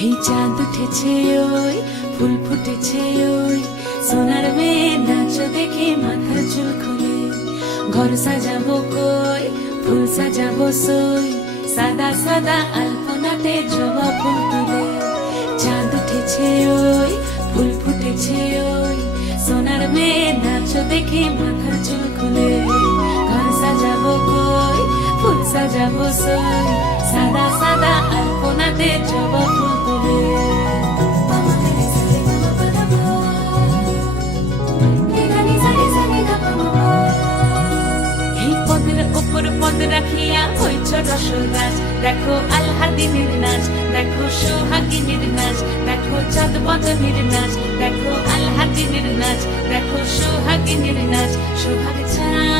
এই চাঁদ উঠেছে ওই ফুল ফুটেছে ওই সোনার মেয়ে নাচ দেখে মাথার চুল খুলে ঘর সাজাবো কই ফুল সাজাবো সই সাদা সাদা আলপনাতে জবা ফুল তুলে চাঁদ উঠেছে ওই ফুল ফুটেছে ওই সোনার মেয়ে নাচ দেখে মাথার চুল খুলে ঘর সাজাবো কই ফুল সাজাবো সই সাদা সাদা আলপনাতে জবা ফুল তুলে এই পদের উপর পদ রাখিয়া হইছ রসরাজ দেখো আলহাদিনীর নাচ দেখো সোহাগিনীর নাচ দেখো চাঁদ বদনীর নাচ দেখো আলহাদিনীর নাচ দেখো সোহাগিনীর নাচ সোহাগ চাঁদ